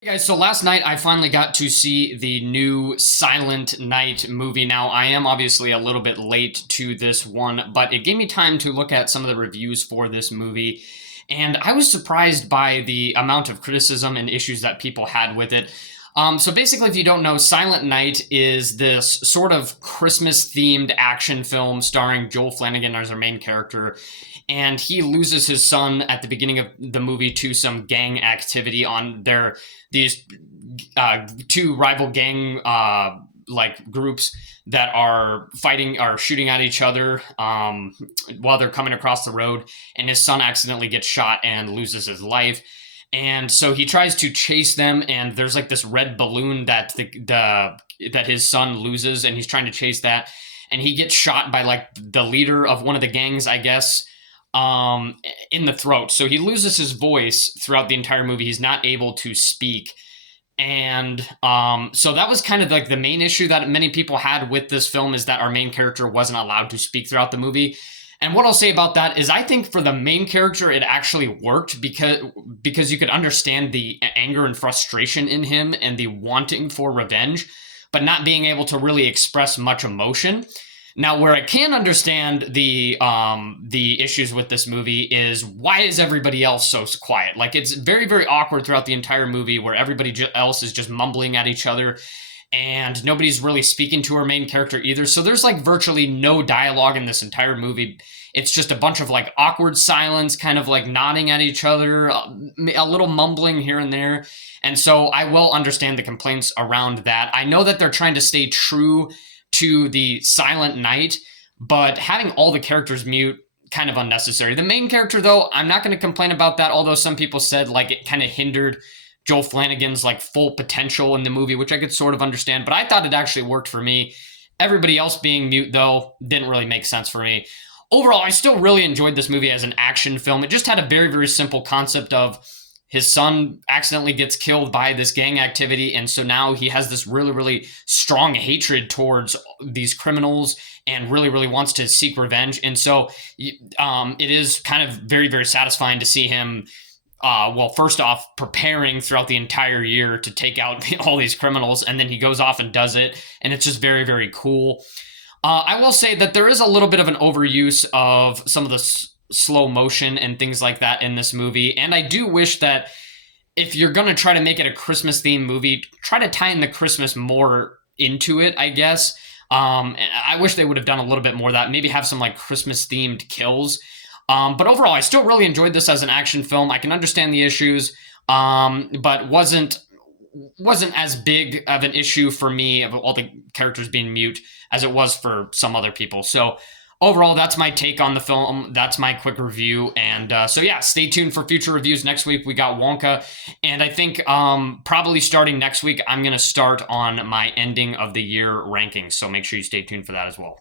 Hey guys, so last night I finally got to see the new Silent Night movie. Now, I am obviously a little bit late to this one, but it gave me time to look at some of the reviews for this movie. And I was surprised by the amount of criticism and issues that people had with it. So basically, if you don't know, Silent Night is this sort of Christmas themed action film starring Joel Flanagan as our main character. And he loses his son at the beginning of the movie to some gang activity on these two rival gang like groups that are shooting at each other while they're coming across the road, and his son accidentally gets shot and loses his life. And so he tries to chase them, and there's like this red balloon that that his son loses, and he's trying to chase that, and he gets shot by like the leader of one of the gangs, I guess, um, in the throat. So he loses his voice throughout the entire movie. He's not able to speak. And so that was kind of like the main issue that many people had with this film, is that our main character wasn't allowed to speak throughout the movie. And what I'll say about that is I think for the main character it actually worked because you could understand the anger and frustration in him and the wanting for revenge, but not being able to really express much emotion. Now, where I can understand the issues with this movie is, why is everybody else so quiet? Like, it's very very awkward throughout the entire movie, where everybody else is just mumbling at each other, and nobody's really speaking to our main character either. So there's like virtually no dialogue in this entire movie. It's just a bunch of like awkward silence, kind of like nodding at each other, a little mumbling here and there. And so I will understand the complaints around that. I know that they're trying to stay true to the Silent Night, but having all the characters mute, kind of unnecessary. The main character, though, I'm not going to complain about that, although some people said like it kind of hindered Joel Flanagan's like full potential in the movie, which I could sort of understand, but I thought it actually worked for me. Everybody else being mute, though, didn't really make sense for me. Overall, I still really enjoyed this movie as an action film. It just had a very very simple concept of his son accidentally gets killed by this gang activity, and so now he has this really really strong hatred towards these criminals and really really wants to seek revenge. And so it is kind of very very satisfying to see him, well, first off, preparing throughout the entire year to take out all these criminals, and then he goes off and does it, and it's just very very cool. I will say that there is a little bit of an overuse of some of the slow motion and things like that in this movie. And I do wish that if you're going to try to make it a Christmas themed movie, try to tie in the Christmas more into it, I guess. And I wish they would have done a little bit more of that. Maybe have some like Christmas themed kills. But overall, I still really enjoyed this as an action film. I can understand the issues, but wasn't as big of an issue for me of all the characters being mute as it was for some other people. So overall, that's my take on the film. That's my quick review. And so yeah, stay tuned for future reviews. Next week we got Wonka, and I think probably starting next week I'm going to start on my ending of the year rankings. So make sure you stay tuned for that as well.